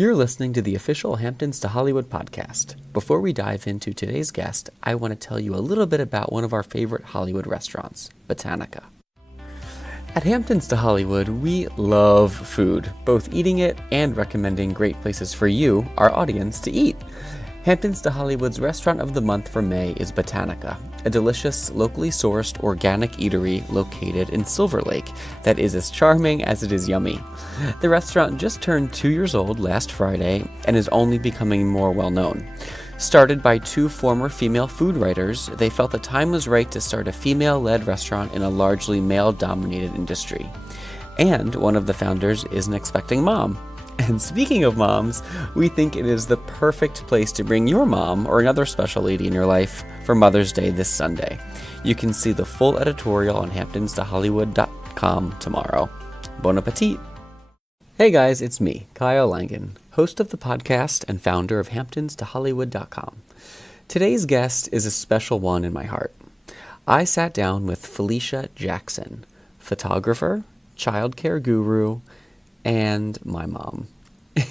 You're listening to the official Hamptons to Hollywood podcast. Before we dive into today's guest, I want to tell you a little bit about one of our favorite Hollywood restaurants, Botanica. At Hamptons to Hollywood, we love food, both eating it and recommending great places for you, our audience, to eat. Hamptons to Hollywood's restaurant of the month for May is Botanica, a delicious, locally sourced, organic eatery located in Silver Lake that is as charming as it is yummy. The restaurant just turned 2 years old last Friday and is only becoming more well-known. Started by two former female food writers, they felt the time was right to start a female-led restaurant in a largely male-dominated industry. And one of the founders is an expecting mom. And speaking of moms, we think it is the perfect place to bring your mom or another special lady in your life for Mother's Day this Sunday. You can see the full editorial on hamptonstohollywood.com tomorrow. Bon appetit! Hey guys, it's me, Kyle Langan, host of the podcast and founder of hamptonstohollywood.com. Today's guest is a special one in my heart. I sat down with Felicia Jackson, photographer, childcare guru, and my mom.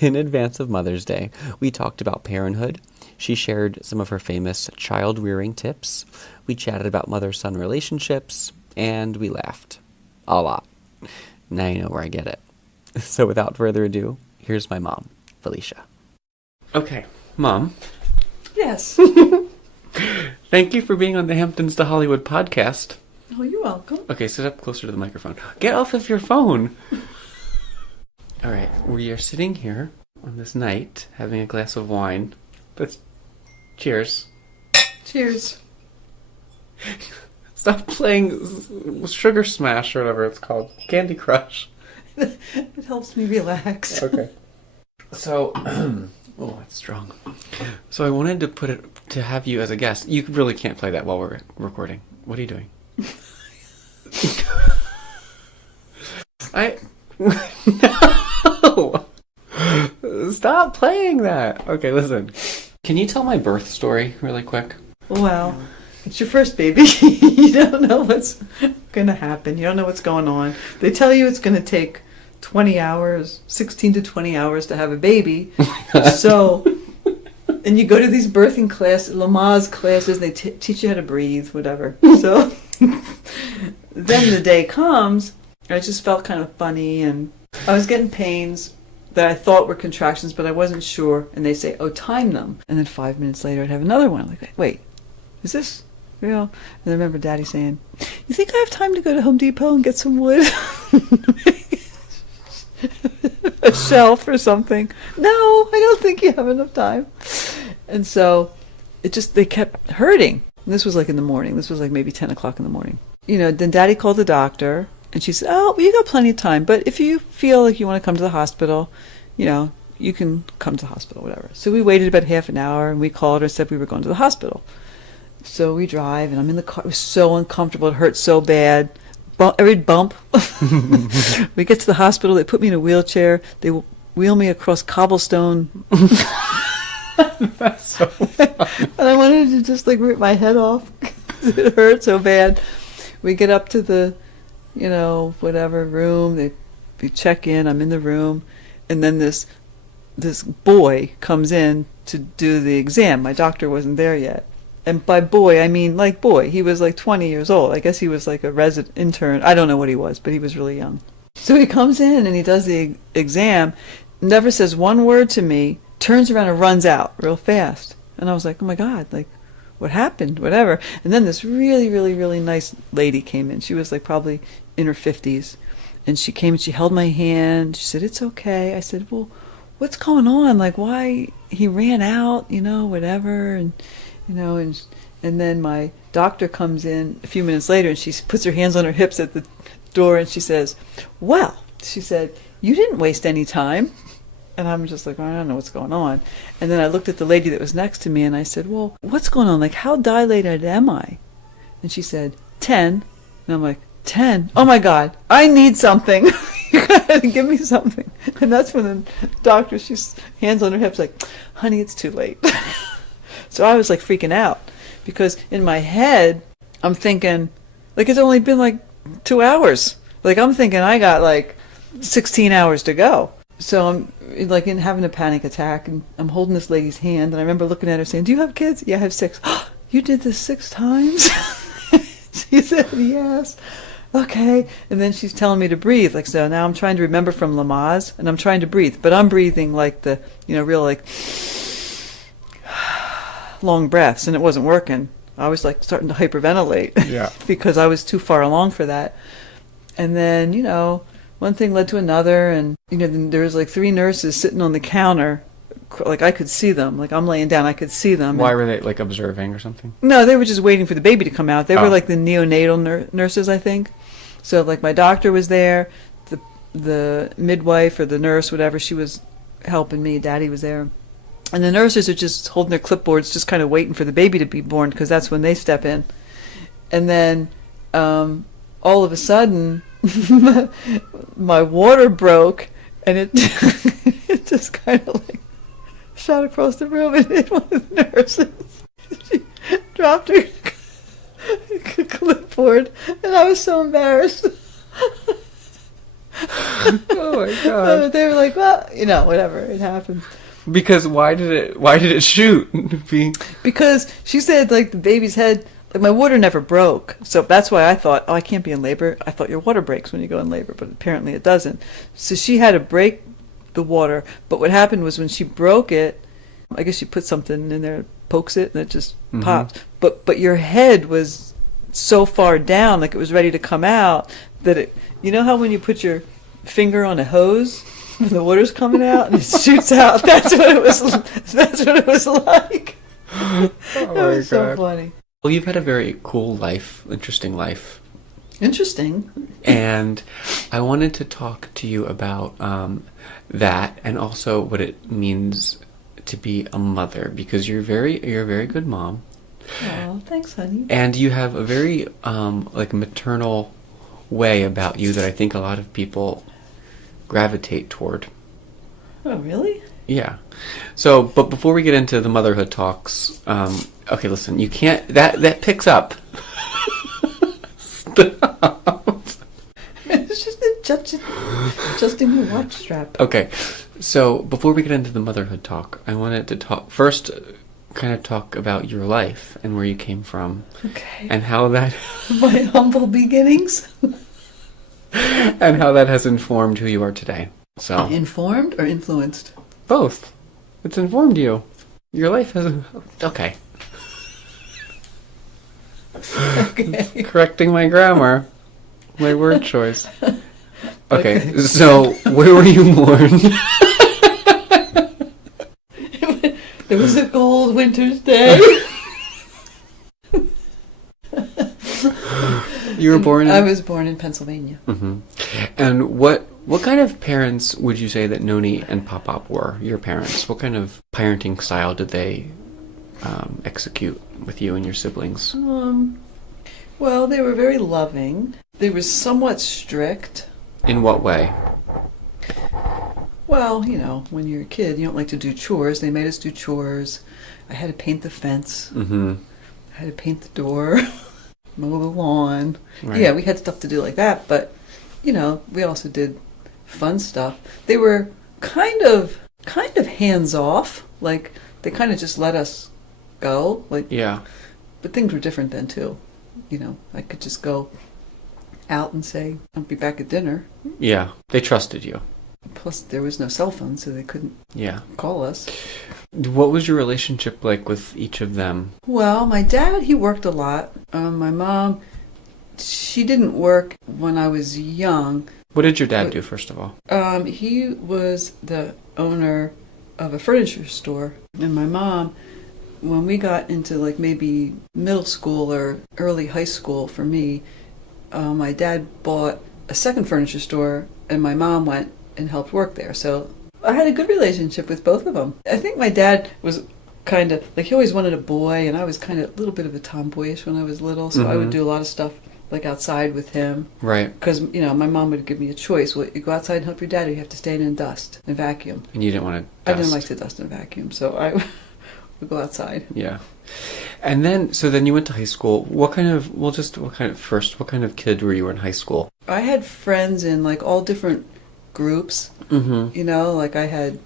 In advance of Mother's Day, we talked about parenthood. She shared some of her famous child-rearing tips. We chatted about mother-son relationships, and we laughed. A lot. Now you know where I get it. So without further ado, here's my mom, Felicia. Okay, Mom. Yes. Thank you for being on the Hamptons to Hollywood podcast. Oh, you're welcome. Okay, sit up closer to the microphone. Get off of your phone. All right, we are sitting here on this night having a glass of wine. Cheers. Cheers. Stop playing Sugar Smash or whatever it's called. Candy Crush. It helps me relax. Okay. So, oh, it's strong. So I wanted to have you as a guest. You really can't play that while we're recording. What are you doing? No! Stop playing that! Okay, listen. Can you tell my birth story really quick? Well, it's your first baby. You don't know what's going to happen. You don't know what's going on. They tell you it's going to take 20 hours, 16 to 20 hours to have a baby. So, and you go to these birthing classes, Lamaze classes, and they teach you how to breathe, whatever. So, then the day comes, I just felt kind of funny, and I was getting pains that I thought were contractions, but I wasn't sure. And they say, oh, time them. And then 5 minutes later, I'd have another one. I'm like, wait, is this real? And I remember Daddy saying, you think I have time to go to Home Depot and get some wood? A shelf or something. No, I don't think you have enough time. And so they kept hurting. And this was like in the morning. This was like maybe 10 o'clock in the morning. Then Daddy called the doctor. And she said, oh, well, you got plenty of time, but if you feel like you want to come to the hospital, you can come to the hospital, whatever. So we waited about half an hour, and we called her and said we were going to the hospital. So we drive, and I'm in the car. It was so uncomfortable. It hurt so bad. Every bump. We get to the hospital. They put me in a wheelchair. They wheel me across cobblestone. That's so fun. And I wanted to just rip my head off. It hurt so bad. We get up to the whatever room, they check in, I'm in the room, and then this boy comes in to do the exam. My doctor wasn't there yet. And by boy, I mean boy. He was 20 years old. I guess he was a resident intern. I don't know what he was, but he was really young. So he comes in and he does the exam, never says one word to me, turns around and runs out real fast. And I was like, oh my God, what happened? Whatever. And then this really, really, really nice lady came in. She was probably in her 50s. And she came and she held my hand. She said, it's okay. I said, well, what's going on? Why? He ran out, whatever. And, and then my doctor comes in a few minutes later and she puts her hands on her hips at the door and she says, well, she said, you didn't waste any time. And I'm just I don't know what's going on. And then I looked at the lady that was next to me and I said, well, what's going on? How dilated am I? And she said, 10. And I'm like, 10? Oh my God, I need something. You gotta give me something. And that's when the doctor, she's hands on her hips honey, it's too late. So I was freaking out because in my head, I'm thinking, it's only been 2 hours. I'm thinking I got 16 hours to go. So I'm like in having a panic attack, and I'm holding this lady's hand, and I remember looking at her saying, "Do you have kids?" "Yeah, I have 6. "You did this 6 times?" She said, "Yes." "Okay." And then she's telling me to breathe. Like, so now I'm trying to remember from Lamaze, and I'm trying to breathe, but I'm breathing like the, real like long breaths, and it wasn't working. I was like starting to hyperventilate. Yeah. Because I was too far along for that. And then, one thing led to another, and then there was like 3 nurses sitting on the counter, like I could see them. Like I'm laying down, I could see them. Why were they like observing or something? No, they were just waiting for the baby to come out. They were like the neonatal nurses, I think. So like my doctor was there, the midwife or the nurse, whatever, she was helping me. Daddy was there. And the nurses are just holding their clipboards, just kind of waiting for the baby to be born, because that's when they step in. And then all of a sudden, my water broke, and it it just kind of like shot across the room and hit one of the nurses. She dropped her clipboard, and I was so embarrassed. Oh my god! They were like, "Well, whatever, it happens." Because why did it shoot? Because she said like the baby's head, like my water never broke, so that's why I thought, oh, I can't be in labor. I thought your water breaks when you go in labor, but apparently it doesn't. So she had to break the water, but what happened was when she broke it, I guess she put something in there, pokes it, and it just popped. But your head was so far down, like it was ready to come out, that it. You know how when you put your finger on a hose, when the water's coming out and it shoots out? That's what it was. That's what it was like. Oh it was so funny. Well, you've had a very cool life, interesting life. Interesting. And I wanted to talk to you about that, and also what it means to be a mother, because you're a very good mom. Oh, thanks, honey. And you have a very like maternal way about you that I think a lot of people gravitate toward. Oh, really? Yeah. So, but before we get into the motherhood talks, okay, listen, you can't, that picks up. Stop. It's just adjusting the watch strap. Okay, so before we get into the motherhood talk, I wanted to kind of talk about your life and where you came from. Okay. And how that... My humble beginnings. And how that has informed who you are today. So Informed or influenced? both. It's informed you. Your life has... Okay. Okay. Correcting my grammar. My word choice. Okay, so where were you born? It was a cold winter's day. You were born in... I was born in Pennsylvania. Mm-hmm. And what kind of parents would you say that Noni and Pop-Pop were, your parents? What kind of parenting style did they execute with you and your siblings? Well, they were very loving. They were somewhat strict. In what way? Well, when you're a kid, you don't like to do chores. They made us do chores. I had to paint the fence. Mm-hmm. I had to paint the door, mow the lawn. Right. Yeah, we had stuff to do like that, but, we also did fun stuff. They were kind of hands-off. Like, they kind of just let us go. Like, Yeah. But things were different then, too. I could just go out and say, I'll be back at dinner. Yeah. They trusted you. Plus, there was no cell phone, so they couldn't call us. What was your relationship like with each of them? Well, my dad, he worked a lot. My mom, she didn't work when I was young. What did your dad do, first of all? He was the owner of a furniture store. And my mom, when we got into like maybe middle school or early high school for me, my dad bought a second furniture store, and my mom went and helped work there. So I had a good relationship with both of them. I think my dad was kind of, like, he always wanted a boy, and I was kind of a little bit of a tomboyish when I was little, so I would do a lot of stuff, like, outside with him. Right. Because, my mom would give me a choice. Well, you go outside and help your dad, or you have to stay in and dust and vacuum. And you didn't want to dust. I didn't like to dust and vacuum, so I would go outside. Yeah. And then you went to high school. What kind of kid were you in high school? I had friends in, like, all different groups. Mm-hmm. You know, like I had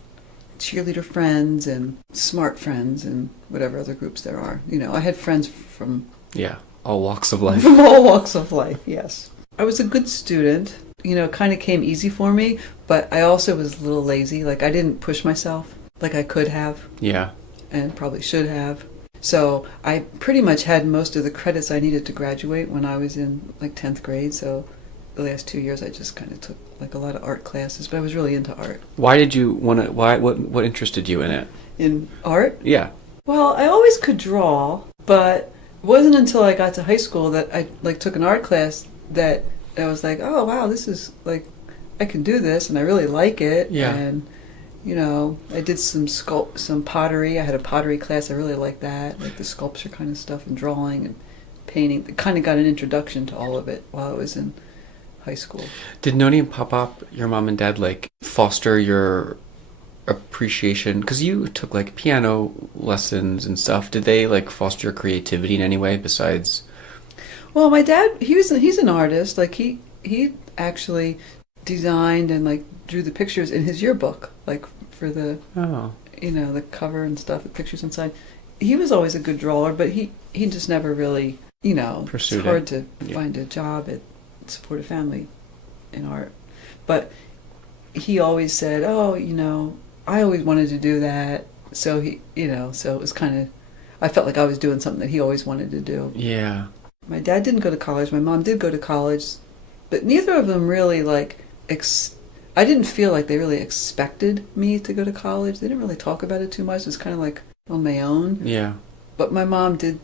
cheerleader friends and smart friends and whatever other groups there are. You know, I had friends from Yeah, all walks of life. from all walks of life, yes. I was a good student. You know, it kind of came easy for me, but I also was a little lazy. Like, I didn't push myself like I could have Yeah. and probably should have. So I pretty much had most of the credits I needed to graduate when I was in, like, 10th grade. So the last 2 years I just kind of took, like, a lot of art classes, but I was really into art. Why did you want to, what interested you in it? In art? Yeah. Well, I always could draw, but it wasn't until I got to high school that I, like, took an art class that I was like, oh, wow, this is, like, I can do this, and I really like it. Yeah. And, you know, I did some pottery. I had a pottery class. I really liked that, like the sculpture kind of stuff and drawing and painting. I kind of got an introduction to all of it while I was in high school. Did Noni and Pop-Pop, your mom and dad, like, foster your appreciation? Because you took, like, piano lessons and stuff. Did they, like, foster your creativity in any way besides... Well, my dad, he's an artist. Like, he actually designed and, like, drew the pictures in his yearbook, like, for the, you know, the cover and stuff, the pictures inside. He was always a good drawer, but he just never really, you know, Pursued it's hard it. to find a job at support a family in art. But he always said, oh, you know, I always wanted to do that. So he, you know, so it was kind of, I felt like I was doing something that he always wanted to do. Yeah. My dad didn't go to college. My mom did go to college, but neither of them really, like, I didn't feel like they really expected me to go to college. They didn't really talk about it too much. It was kind of like on my own. Yeah. But my mom did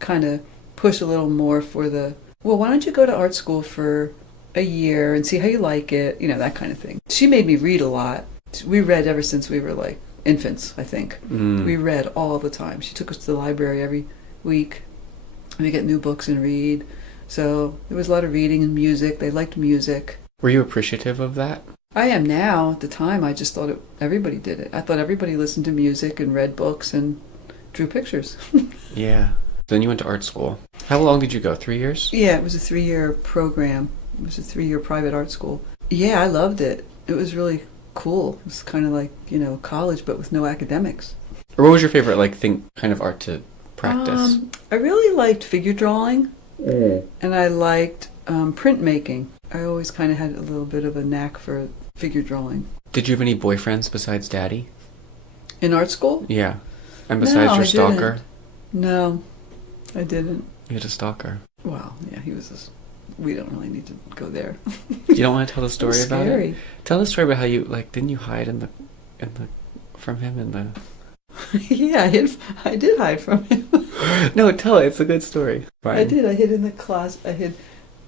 kind of push a little more for the, well, why don't you go to art school for a year and see how you like it, you know, that kind of thing. She made me read a lot. We read ever since we were, like, infants, I think. We read all the time. She took us to the library every week. We get new books and read. So there was a lot of reading and music. They liked music. Were you appreciative of that? I am now. At the time, I just thought everybody did it. I thought everybody listened to music and read books and drew pictures. Yeah. Then you went to art school. How long did you go? 3 years? Yeah, it was a 3-year program. It was a 3-year private art school. Yeah, I loved it. It was really cool. It was kind of like, you know, college, but with no academics. Or what was your favorite, like, kind of art to practice? I really liked figure drawing, and I liked printmaking. I always kind of had a little bit of a knack for figure drawing. Did you have any boyfriends besides Daddy? In art school? Yeah. And besides your stalker? Didn't. No, I didn't. You had a stalker. Well, yeah, he was we don't really need to go there. You don't want to tell the story about scary. it? Tell the story about how you, like, didn't you hide from him in the... Yeah, I did hide from him. No, tell it. It's a good story. Fine. I did. I hid in the closet. I hid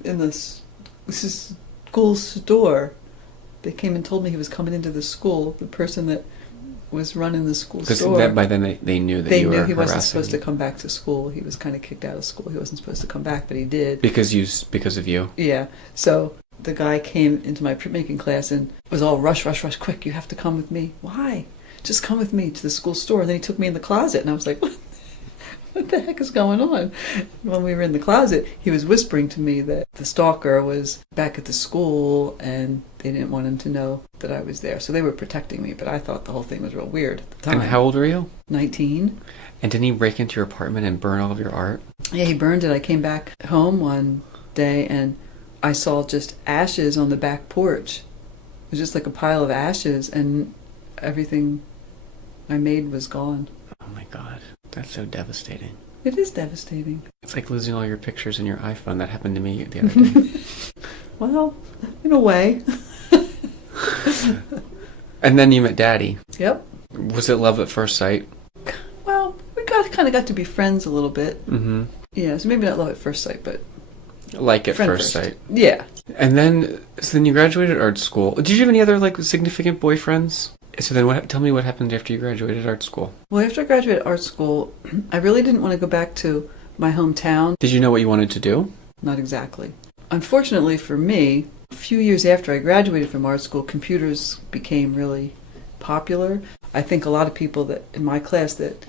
in the school store. They came and told me he was coming into the school, the person that was running the school store. Because by then they knew that you were harassing. They knew he wasn't supposed to come back to school. He was kind of kicked out of school. He wasn't supposed to come back, but he did. Because of you? Yeah. So the guy came into my printmaking class and was all rush, quick, you have to come with me. Why? Just come with me to the school store. And then he took me in the closet, and I was like, what the heck is going on? When we were in the closet, he was whispering to me that the stalker was back at the school and they didn't want him to know that I was there. So they were protecting me, but I thought the whole thing was real weird at the time. And how old were you? 19. And didn't he break into your apartment and burn all of your art? Yeah, he burned it. I came back home one day and I saw just ashes on the back porch. It was just like a pile of ashes, and everything I made was gone. Oh my God. That's so devastating. It is devastating. It's like losing all your pictures in your iPhone. That happened to me the other day. Well, in a way. And then you met Daddy. Yep. Was it love at first sight? Well, we kind of got to be friends a little bit. Mm-hmm. Yeah, so maybe not love at first sight, but... Like at first sight. Yeah. And then you graduated art school. Did you have any other, like, significant boyfriends? So then tell me what happened after you graduated art school. Well, after I graduated art school, I really didn't want to go back to my hometown. Did you know what you wanted to do? Not exactly. Unfortunately for me, a few years after I graduated from art school, computers became really popular. I think a lot of people that in my class that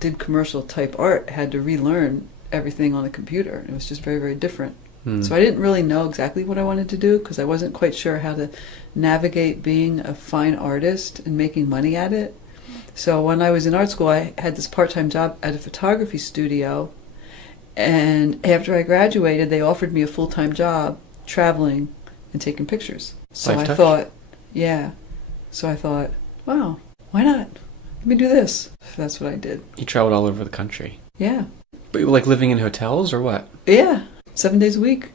did commercial type art had to relearn everything on a computer. It was just very, very different So I didn't really know exactly what I wanted to do because I wasn't quite sure how to navigate being a fine artist and making money at it. So when I was in art school, I had this part-time job at a photography studio. And after I graduated, they offered me a full-time job traveling and taking pictures. So I thought, wow, why not? Let me do this. So that's what I did. You traveled all over the country. Yeah. But you were like living in hotels or what? Yeah. 7 days a week.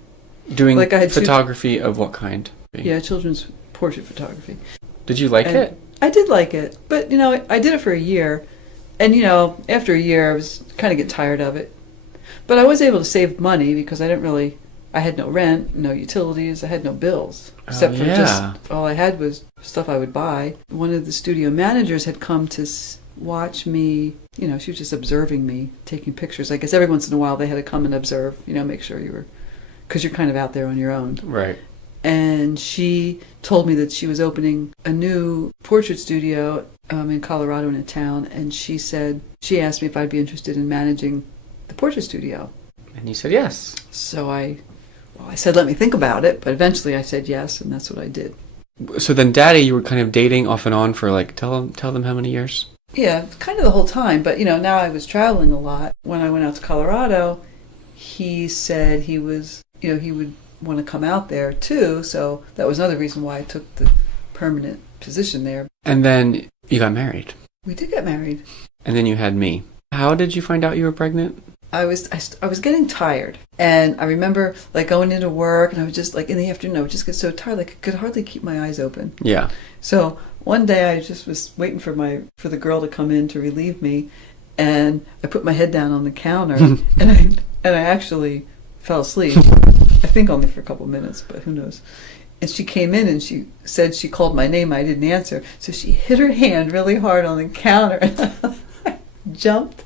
Doing like photography of what kind? Yeah, children's portrait photography. Did you like it? I did like it. But, I did it for a year. And, after a year, I was kind of get tired of it. But I was able to save money because I had no rent, no utilities, I had no bills. Except for just, all I had was stuff I would buy. One of the studio managers had come to watch me, she was just observing me, taking pictures. I guess every once in a while they had to come and observe, make sure because you're kind of out there on your own. Right. And she told me that she was opening a new portrait studio in Colorado in a town, and she asked me if I'd be interested in managing the portrait studio. And you said yes. So I said, let me think about it, but eventually I said yes, and that's what I did. So then Daddy, you were kind of dating off and on for tell them how many years? Yeah, kind of the whole time, but now I was traveling a lot. When I went out to Colorado, he said he was, he would want to come out there too, so that was another reason why I took the permanent position there. And then you got married. We did get married. And then you had me. How did you find out you were pregnant? I was getting tired, and I remember going into work, and I was just in the afternoon I would just get so tired, I could hardly keep my eyes open. Yeah. So one day I just was waiting for the girl to come in to relieve me, and I put my head down on the counter, and I actually fell asleep. I think only for a couple minutes, but who knows. And she came in and she said she called my name. I didn't answer, so she hit her hand really hard on the counter, and I jumped.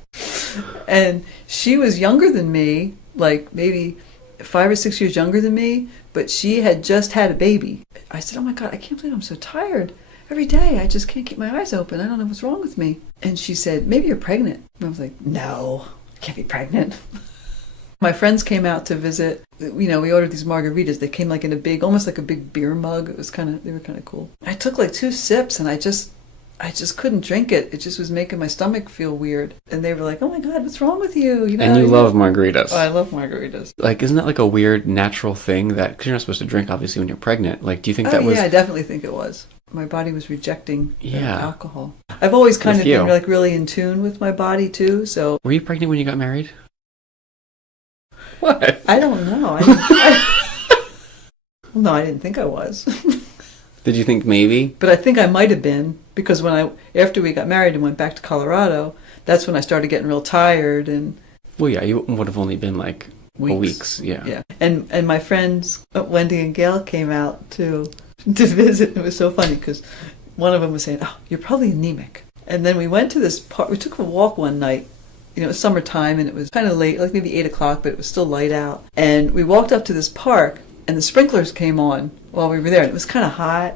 And she was younger than me, maybe 5 or 6 years younger than me, but she had just had a baby. I said, oh my God, I can't believe I'm so tired. Every day I just can't keep my eyes open. I don't know what's wrong with me. And she said, maybe you're pregnant. And I was like, no, I can't be pregnant. My friends came out to visit. We ordered these margaritas. They came in a big, almost like a big beer mug. They were kind of cool. I took 2 sips and I just couldn't drink it. It just was making my stomach feel weird. And they were like, oh my God, what's wrong with you? And you love margaritas. Oh, I love margaritas. Isn't that a weird natural thing because you're not supposed to drink, obviously, when you're pregnant? Do you think that was... Yeah, I definitely think it was. My body was rejecting alcohol. I've always kind of been really in tune with my body too, so... Were you pregnant when you got married? What? I don't know. No, I didn't think I was. Did you think maybe? But I think I might have been, because after we got married and went back to Colorado, that's when I started getting real tired and... Well, yeah, you would have only been weeks. Yeah. Yeah. And my friends, Wendy and Gail, came out to visit. It was so funny because one of them was saying, oh, you're probably anemic. And then we went to this park. We took a walk one night. It was summertime and it was kind of late, maybe 8 o'clock, but it was still light out. And we walked up to this park and the sprinklers came on while we were there. And it was kind of hot.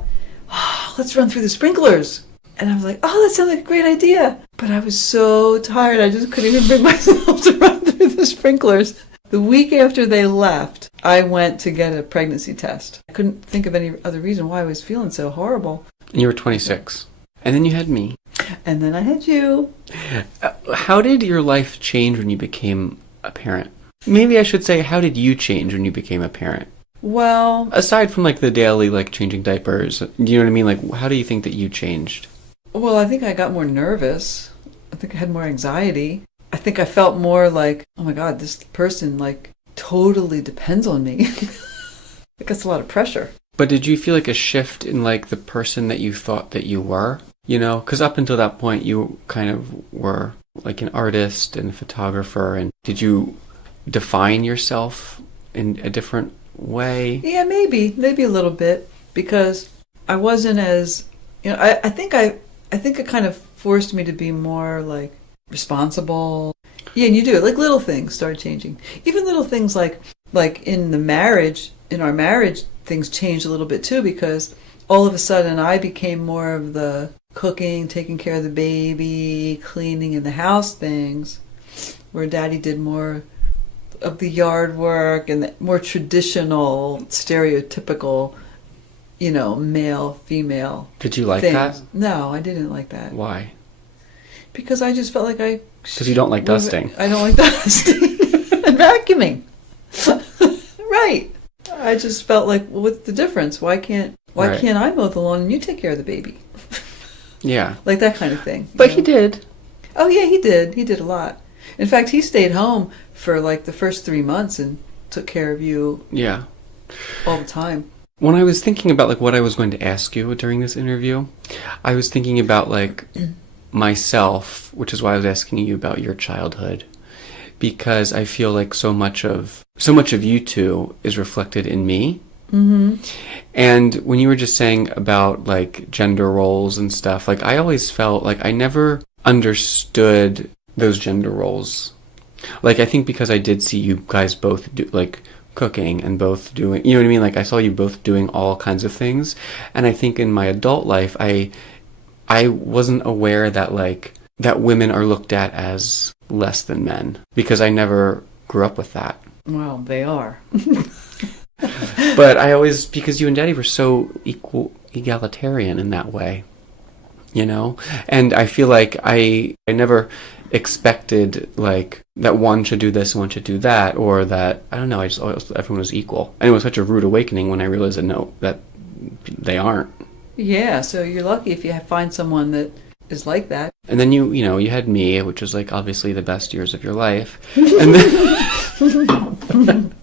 Oh, let's run through the sprinklers. And I was like, oh, that sounds like a great idea. But I was so tired, I just couldn't even bring myself to run through the sprinklers. The week after they left, I went to get a pregnancy test. I couldn't think of any other reason why I was feeling so horrible. And you were 26. And then you had me. And then I had you. How did your life change when you became a parent? Maybe I should say, how did you change when you became a parent? Well... Aside from the daily changing diapers, do you know what I mean? How do you think that you changed? Well, I think I got more nervous. I think I had more anxiety. I think I felt more oh my God, this person totally depends on me. That's a lot of pressure. But did you feel a shift in the person that you thought that you were? Because up until that point you kind of were an artist and a photographer, and did you define yourself in a different way? Yeah, maybe a little bit, because I wasn't as, I think it kind of forced me to be more responsible. Yeah, and you do. Little things started changing. Even little things like in our marriage, things changed a little bit too, because all of a sudden I became more of the cooking, taking care of the baby, cleaning in the house things, where Daddy did more of the yard work and the more traditional, stereotypical, male, female. Did you like things. that? No, I didn't like that. Why? Because I just felt like Because you don't like dusting. I don't like dusting and vacuuming. Right. I just felt like, well, what's the difference? Why can't I mow the lawn and you take care of the baby? Yeah. Like that kind of thing. But he did. Oh yeah, he did. He did a lot. In fact, he stayed home for like the first 3 months and took care of you. Yeah. All the time. When I was thinking about like what I was going to ask you during this interview, I was thinking about like myself, which is why I was asking you about your childhood, because I feel like so much of you two is reflected in me. Mm-hmm. And when you were just saying about like gender roles and stuff, like I always felt like I never understood those gender roles. Like I think because I did see you guys both do like cooking and both doing, you know what I mean? Like I saw you both doing all kinds of things. And I think in my adult life, I wasn't aware that like that women are looked at as less than men because I never grew up with that. Well, they are. But I always, because you and Daddy were so egalitarian in that way, and I feel like I never expected like that one should do this and one should do that, or that, I don't know, I just always, everyone was equal. And it was such a rude awakening when I realized that they aren't. Yeah, so you're lucky if you find someone that is like that. And then you had me, which was like obviously the best years of your life. And then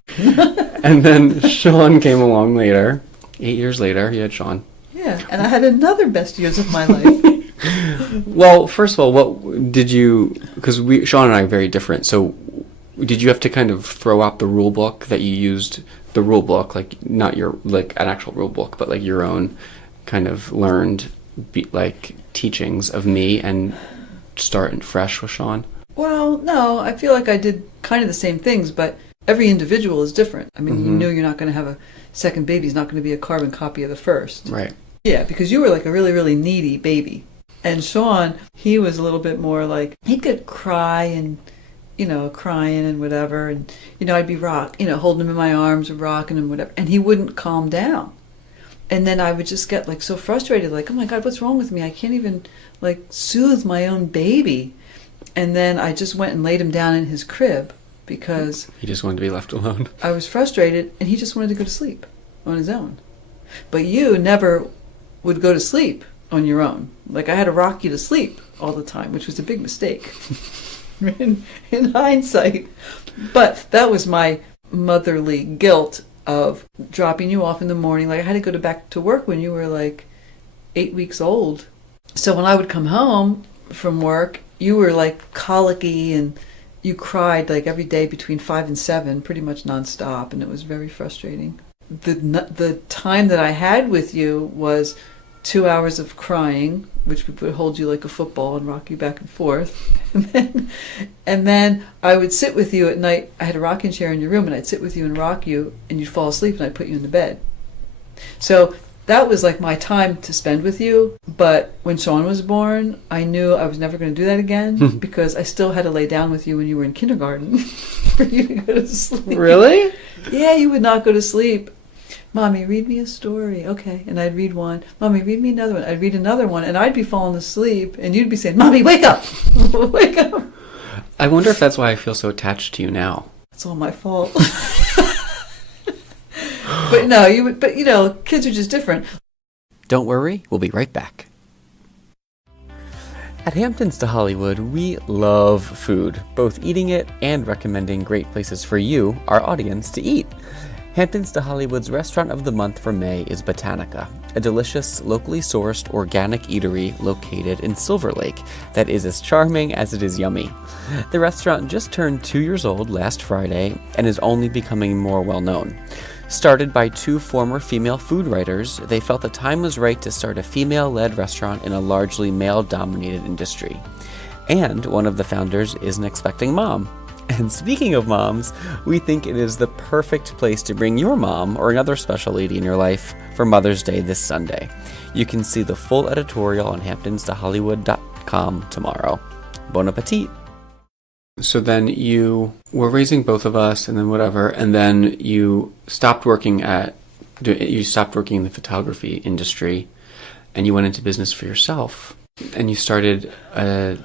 and then Sean came along later. 8 years later, you had Sean. Yeah, and I had another best years of my life. Well, first of all, what did you, because Sean and I are very different, so did you have to kind of throw out the rule book that you used, the rule book, like not your, like an actual rule book, but like your own kind of learned like teachings of me and start fresh with Sean? Well, no, I feel like I did kind of the same things, but every individual is different. I mean, you know you're not going to have a second baby. It's not going to be a carbon copy of the first. Right. Yeah, because you were like a really, really needy baby. And Sean, he was a little bit more like, he could cry and, crying and whatever. And, I'd be holding him in my arms or rocking him, whatever. And he wouldn't calm down. And then I would just get like so frustrated, like, oh my God, what's wrong with me? I can't even like soothe my own baby. And then I just went and laid him down in his crib because he just wanted to be left alone. I was frustrated and he just wanted to go to sleep on his own. But you never would go to sleep on your own. Like I had to rock you to sleep all the time, which was a big mistake in hindsight. But that was my motherly guilt of dropping you off in the morning. Like I had to go back to work when you were like 8 weeks old. So when I would come home from work, you were like colicky and you cried like every day between 5 and 7, pretty much nonstop, and it was very frustrating. The time that I had with you was 2 hours of crying, which would hold you like a football and rock you back and forth. And then I would sit with you at night. I had a rocking chair in your room, and I'd sit with you and rock you, and you'd fall asleep, and I'd put you in the bed. So that was like my time to spend with you. But when Sean was born, I knew I was never going to do that again because I still had to lay down with you when you were in kindergarten for you to go to sleep. Really? Yeah, you would not go to sleep. Mommy, read me a story. Okay. And I'd read one. Mommy, read me another one. I'd read another one. And I'd be falling asleep. And you'd be saying, Mommy, wake up. Wake up. I wonder if that's why I feel so attached to you now. It's all my fault. But no, kids are just different. Don't worry, we'll be right back. At Hamptons to Hollywood, we love food, both eating it and recommending great places for you, our audience, to eat. Hamptons to Hollywood's restaurant of the month for May is Botanica, a delicious, locally sourced, organic eatery located in Silver Lake that is as charming as it is yummy. The restaurant just turned 2 years old last Friday and is only becoming more well-known. Started by 2 former female food writers, they felt the time was right to start a female-led restaurant in a largely male-dominated industry. And one of the founders is an expecting mom. And speaking of moms, we think it is the perfect place to bring your mom or another special lady in your life for Mother's Day this Sunday. You can see the full editorial on hamptonstohollywood.com tomorrow. Bon appetit! So then you were raising both of us and then whatever, and then you stopped working in the photography industry and you went into business for yourself and you started a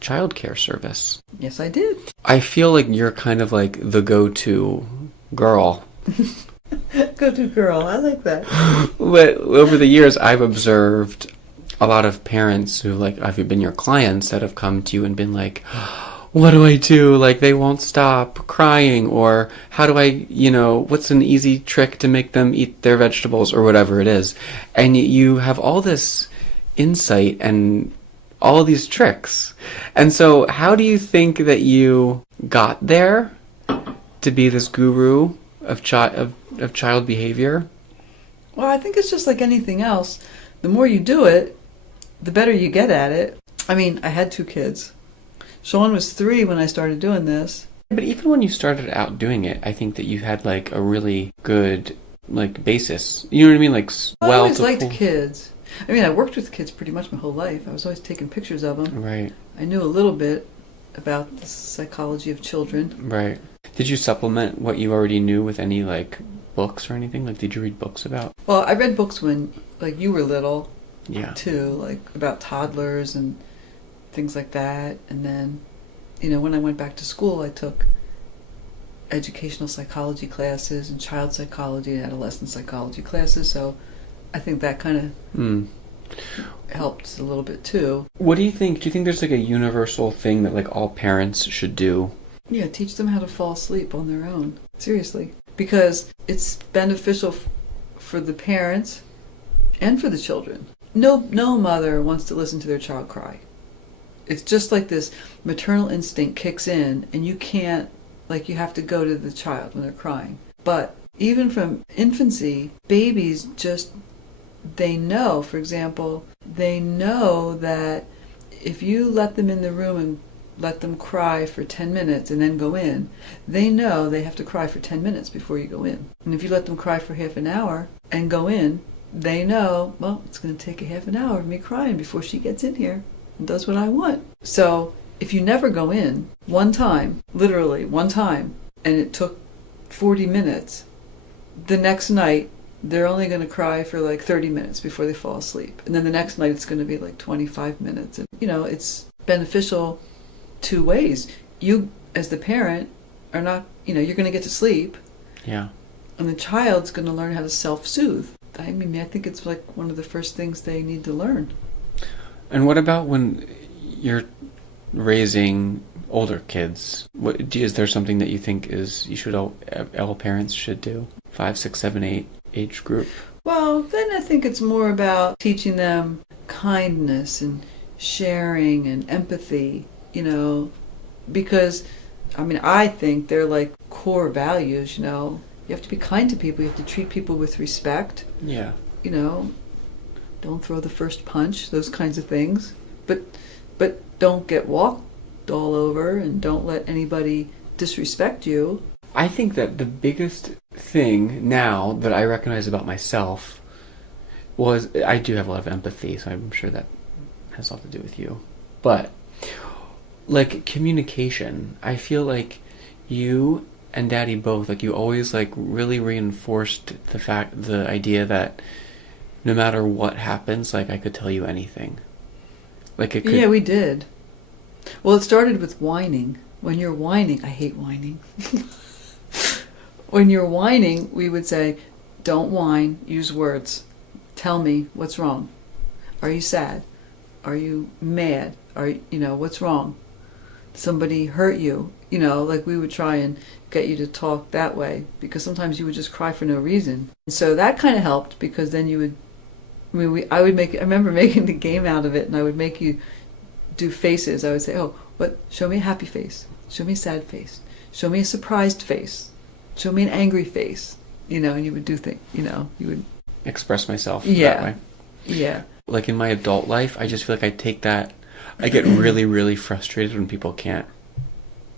childcare service. Yes, I did. I feel like you're kind of like the go-to girl. Go-to girl. I like that. But over the years, I've observed a lot of parents who, like, have been your clients that have come to you and been like, what do I do? Like, they won't stop crying, or how do I, what's an easy trick to make them eat their vegetables, or whatever it is. And you have all this insight and all these tricks. And so how do you think that you got there to be this guru of child behavior? Well, I think it's just like anything else. The more you do it, the better you get at it. I mean, I had 2 kids. Sean was 3 when I started doing this. But even when you started out doing it, I think that you had like a really good basis. You know what I mean? Like, I always liked kids. I mean, I worked with kids pretty much my whole life. I was always taking pictures of them. Right. I knew a little bit about the psychology of children. Right. Did you supplement what you already knew with any books or anything? Like, did you read books about? Well, I read books when you were little. Yeah. Too, about toddlers and things like that. And then, when I went back to school, I took educational psychology classes and child psychology and adolescent psychology classes. So I think that kind of helped a little bit too. What do you think? Do you think there's a universal thing that all parents should do? Yeah, teach them how to fall asleep on their own. Seriously. Because it's beneficial for the parents and for the children. No mother wants to listen to their child cry. It's just like this maternal instinct kicks in and you can't, you have to go to the child when they're crying. But even from infancy, babies they know, for example, they know that if you let them in the room and let them cry for 10 minutes and then go in, they know they have to cry for 10 minutes before you go in. And if you let them cry for half an hour and go in, they know, well, it's going to take a half an hour of me crying before she gets in here and does what I want. So if you never go in one time, literally one time, and it took 40 minutes, the next night they're only going to cry for 30 minutes before they fall asleep. And then the next night it's going to be 25 minutes. And, it's beneficial 2 ways. You, as the parent, are not, you're going to get to sleep. Yeah. And the child's going to learn how to self-soothe. I mean, I think it's one of the first things they need to learn. And what about when you're raising older kids? Is there something that you think all parents should do? 5, 6, 7, 8 age group? Well, then I think it's more about teaching them kindness and sharing and empathy, because, I think they're core values, You have to be kind to people. You have to treat people with respect. Yeah. Don't throw the first punch, those kinds of things. But don't get walked all over and don't let anybody disrespect you. I think that the biggest thing now that I recognize about myself was I do have a lot of empathy, so I'm sure that has a lot to do with you. But communication, I feel like you and Daddy both, you always really reinforced the idea that no matter what happens, I could tell you anything. Yeah, we did. Well, it started with whining. When you're whining, I hate whining. When you're whining, we would say, don't whine, use words. Tell me what's wrong. Are you sad? Are you mad? What's wrong? Somebody hurt you? We would try and get you to talk that way, because sometimes you would just cry for no reason. And so that kind of helped, because then you would, I remember making the game out of it, and I would make you do faces. I would say, show me a happy face, show me a sad face, show me a surprised face, show me an angry face, and you would do things, you would express myself that way. Yeah. In my adult life, I just feel I take that, I get really, really frustrated when people can't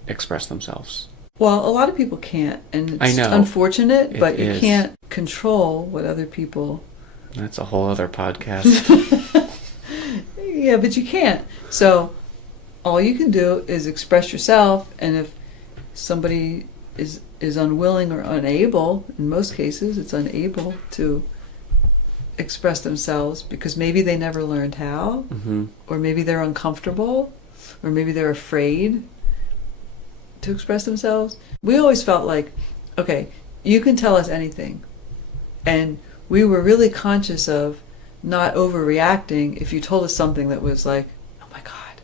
express themselves. Well, a lot of people can't, and it's unfortunate, but you can't control what other people... That's a whole other podcast. Yeah, but you can't. So all you can do is express yourself, and if somebody is unwilling or unable, in most cases it's unable to express themselves because maybe they never learned how, or maybe they're uncomfortable, or maybe they're afraid to express themselves. We always felt like, okay, you can tell us anything. And we were really conscious of not overreacting if you told us something that was like, oh my God,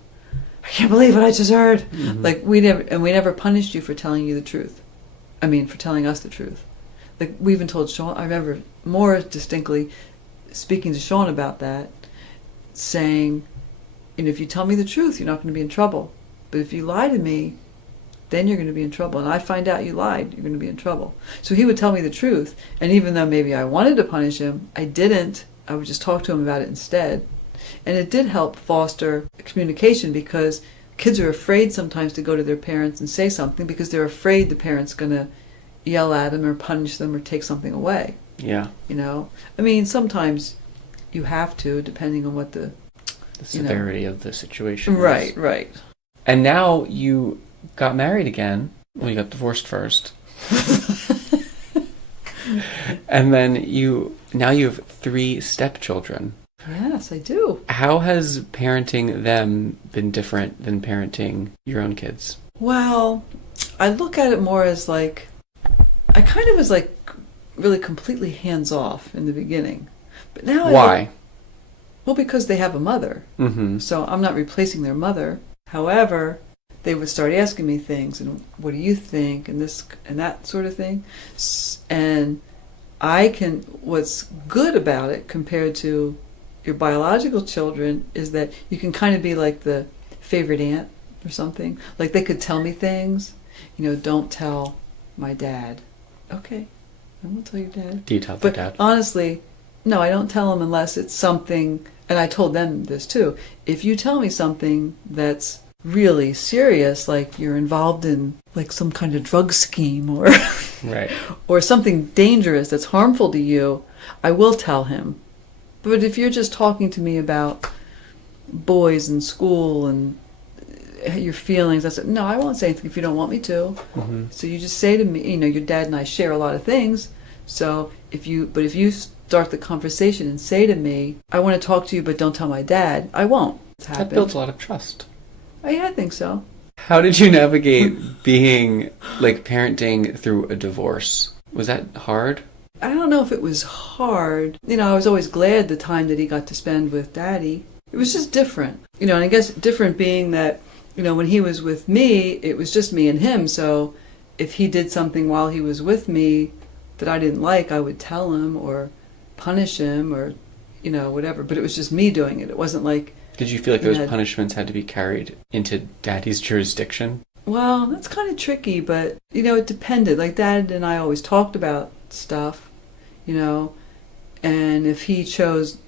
I can't believe what I just heard. Like we never punished you for telling you the truth. I mean, for telling us the truth. Like we even told Sean, I remember more distinctly speaking to Sean about that, saying, if you tell me the truth, you're not going to be in trouble. But if you lie to me, then you're going to be in trouble. And I find out you lied, you're going to be in trouble. So he would tell me the truth. And even though maybe I wanted to punish him, I didn't. I would just talk to him about it instead. And it did help foster communication, because kids are afraid sometimes to go to their parents and say something because they're afraid the parent's going to yell at them or punish them or take something away. Yeah. I mean, sometimes you have to, depending on what the severity of the situation is. Right. And now you got married again. Well, you got divorced first. And then you have 3 stepchildren. Yes, I do. How has parenting them been different than parenting your own kids? Well, I look at it more as like, I kind of was like really completely hands off in the beginning. But now Why? Well, because they have a mother. So I'm not replacing their mother. However, they would start asking me things, and what do you think, and this and that sort of thing. And what's good about it compared to your biological children is that you can kind of be like the favorite aunt or something. Like they could tell me things, don't tell my dad. Okay, I won't tell your dad. Do you tell the dad? Honestly, no, I don't tell him unless it's something, and I told them this too. If you tell me something that's really serious, like you're involved in like some kind of drug scheme or right, or something dangerous that's harmful to you, I will tell him. But if you're just talking to me about boys in school and your feelings, I said, no, I won't say anything if you don't want me to. So you just say to me, your dad and I share a lot of things. So if you start the conversation and say to me, I want to talk to you, but don't tell my dad, I won't. That builds a lot of trust. Oh, yeah, I think so. How did you navigate being parenting through a divorce? Was that hard? I don't know if it was hard. I was always glad the time that he got to spend with Daddy. It was just different. And I guess different being that, when he was with me, it was just me and him. So if he did something while he was with me that I didn't like, I would tell him or punish him or, whatever. But it was just me doing it. It wasn't like... Did you feel like those punishments had to be carried into Daddy's jurisdiction? Well, that's kind of tricky, but, it depended. Like, Dad and I always talked about stuff, and if he chose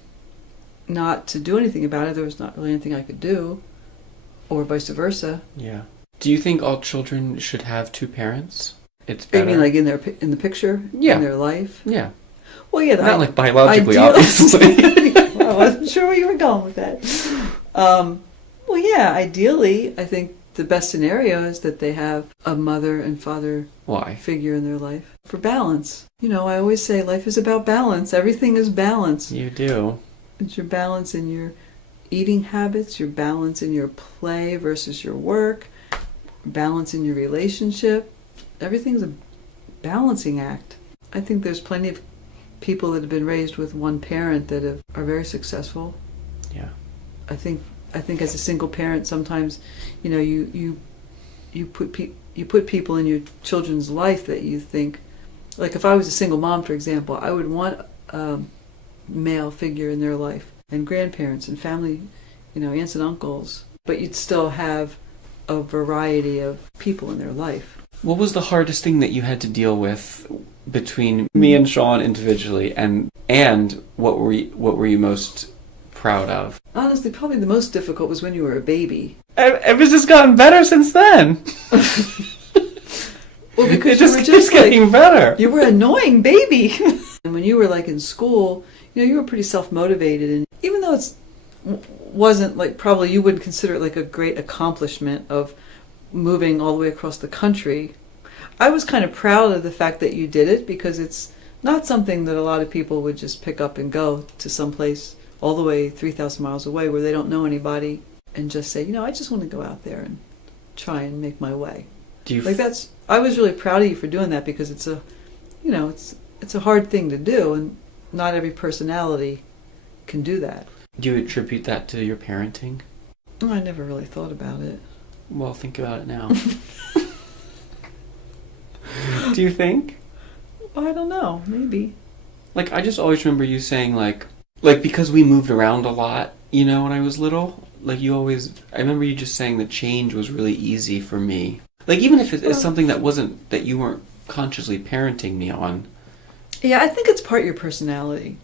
not to do anything about it, there was not really anything I could do, or vice versa. Yeah. Do you think all children should have 2 parents? It's better. You mean like in the picture? Yeah. In their life? Yeah. Well, yeah. Not like biologically, obviously. I wasn't sure where you were going with that. Well, yeah, ideally, I think the best scenario is that they have a mother and father figure in their life for balance. I always say life is about balance. Everything is balance. You do. It's your balance in your eating habits, your balance in your play versus your work, balance in your relationship. Everything's a balancing act. I think there's plenty of people that have been raised with one parent that are very successful. Yeah. I think as a single parent, sometimes, you put people in your children's life that you think, like if I was a single mom, for example, I would want a male figure in their life, and grandparents and family, aunts and uncles, but you'd still have a variety of people in their life. What was the hardest thing that you had to deal with between me and Sean individually, and what were you most proud of? Honestly, probably the most difficult was when you were a baby. It's just gotten better since then. Well, because it just keeps getting better. You were an annoying baby. And when you were in school, you were pretty self-motivated. And even though wasn't like, probably you wouldn't consider it like a great accomplishment of moving all the way across the country. I was kind of proud of the fact that you did it, because it's not something that a lot of people would just pick up and go to someplace all the way 3,000 miles away where they don't know anybody and just say, I just want to go out there and try and make my way. I was really proud of you for doing that, because it's a hard thing to do, and not every personality can do that. Do you attribute that to your parenting? I never really thought about it. Well, think about it now. Do you think? I don't know. Maybe. Like, I just always remember you saying, like because we moved around a lot, when I was little, I remember you just saying that change was really easy for me. Like, even if it's something that you weren't consciously parenting me on. Yeah, I think it's part of your personality.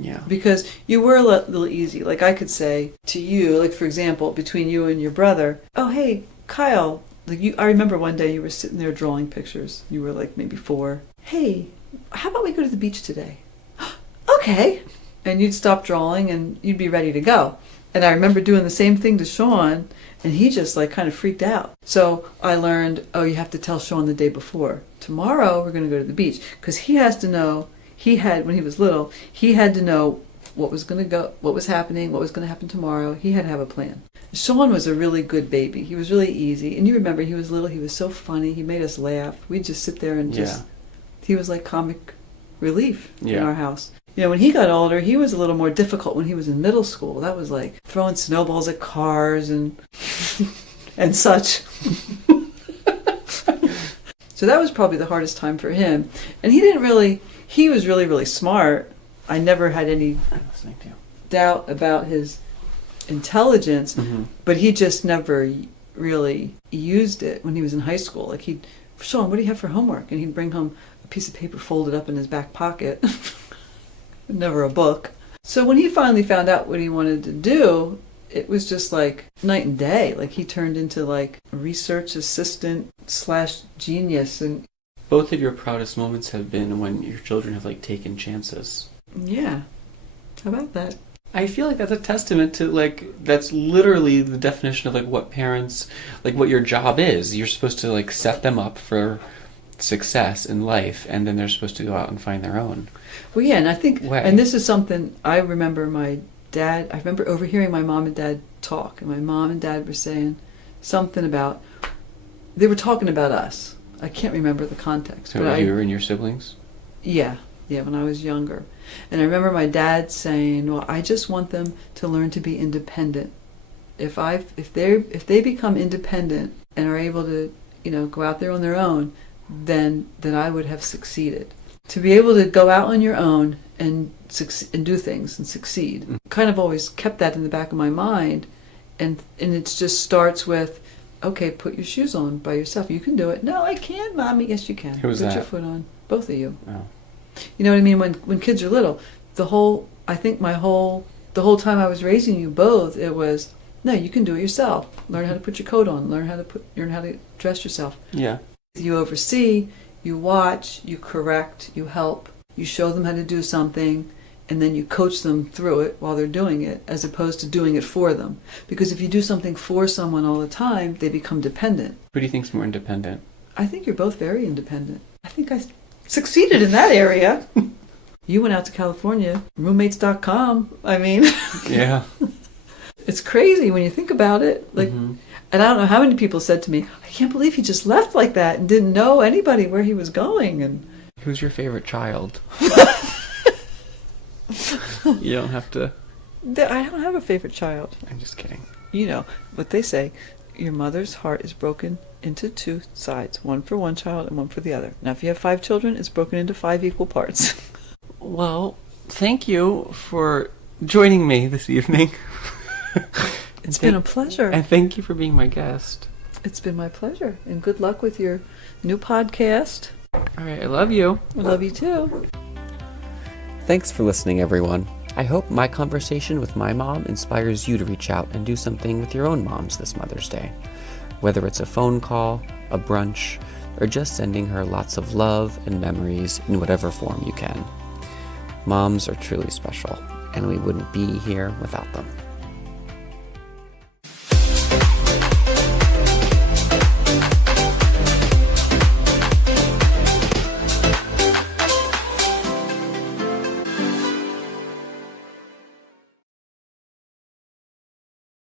Yeah. Because you were a little easy. Like, I could say to you, like, for example, between you and your brother, oh, hey, Kyle, I remember one day you were sitting there drawing pictures. You were like maybe 4. Hey, how about we go to the beach today? Okay. And you'd stop drawing and you'd be ready to go. And I remember doing the same thing to Sean, and he just kind of freaked out. So I learned, you have to tell Sean the day before. Tomorrow we're going to go to the beach, because he has to know. When he was little, he had to know what was happening, what was going to happen tomorrow. He had to have a plan. Sean was a really good baby. He was really easy. And you remember, he was little, he was so funny. He made us laugh. We'd just sit there and he was like comic relief in our house. When he got older, he was a little more difficult when he was in middle school. That was like throwing snowballs at cars and and such. So that was probably the hardest time for him. And he was really, really smart. I never had any doubt about his intelligence, but he just never really used it when he was in high school. Like, Sean, what do you have for homework? And he'd bring home a piece of paper folded up in his back pocket. Never a book. So when he finally found out what he wanted to do, it was just like night and day. Like, he turned into like a research assistant / genius. And both of your proudest moments have been when your children have taken chances. Yeah. How about that? I feel like that's a testament to that's literally the definition of what parents, what your job is. You're supposed to set them up for success in life, and then they're supposed to go out and find their own. Well, yeah, and I think, and this is something I remember I remember overhearing my mom and dad talk, and my mom and dad were saying something about, they were talking about us. I can't remember the context. So you and your siblings? Yeah, when I was younger. And I remember my dad saying, well, I just want them to learn to be independent. If they become independent and are able to, go out there on their own, then I would have succeeded. To be able to go out on your own and do things and succeed. Kind of always kept that in the back of my mind, and it just starts with, okay, put your shoes on by yourself. You can do it. No, I can't, Mommy. Yes, you can. Who's that? Put your foot on. Both of you. Oh. You know what I mean? When kids are little, the whole time I was raising you both, it was, no, you can do it yourself. Learn how to put your coat on. Learn how to dress yourself. Yeah. You oversee, you watch, you correct, you help, you show them how to do something, and then you coach them through it while they're doing it, as opposed to doing it for them. Because if you do something for someone all the time, they become dependent. Who do you think's more independent? I think you're both very independent. I think I succeeded in that area. You went out to California, roommates.com. I mean, yeah. It's crazy when you think about it. And I don't know how many people said to me, I can't believe he just left like that and didn't know anybody where he was going. And who's your favorite child? You don't have to. I don't have a favorite child. I'm just kidding. You know what they say, your mother's heart is broken into 2 sides, one for one child and one for the other. Now, if you have 5 children, it's broken into 5 equal parts. Well, thank you for joining me this evening. It's been a pleasure. And thank you for being my guest. It's been my pleasure. And good luck with your new podcast. All right, I love you. I love you too. Thanks for listening, everyone. I hope my conversation with my mom inspires you to reach out and do something with your own moms this Mother's Day. Whether it's a phone call, a brunch, or just sending her lots of love and memories in whatever form you can. Moms are truly special, and we wouldn't be here without them.